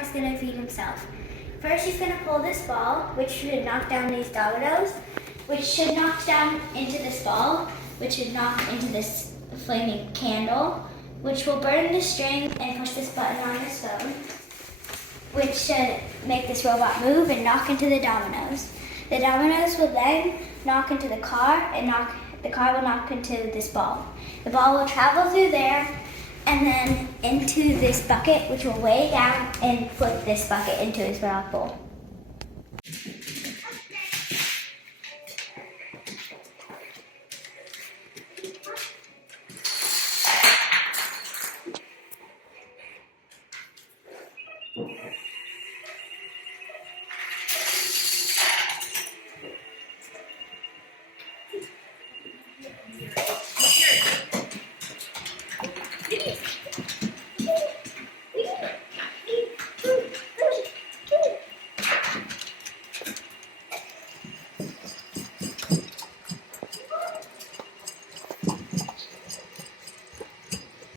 dog is going to feed himself. First, he's going to pull this ball, which should knock down these dominoes, which should knock down into this ball, which should knock into this flaming candle, which will burn the string and push this button on his phone, which should make this robot move and knock into the dominoes. The dominoes will then knock into the car, and the car will knock into this ball. The ball will travel through there and then into this bucket, which will weigh down and flip this bucket into his rock bowl.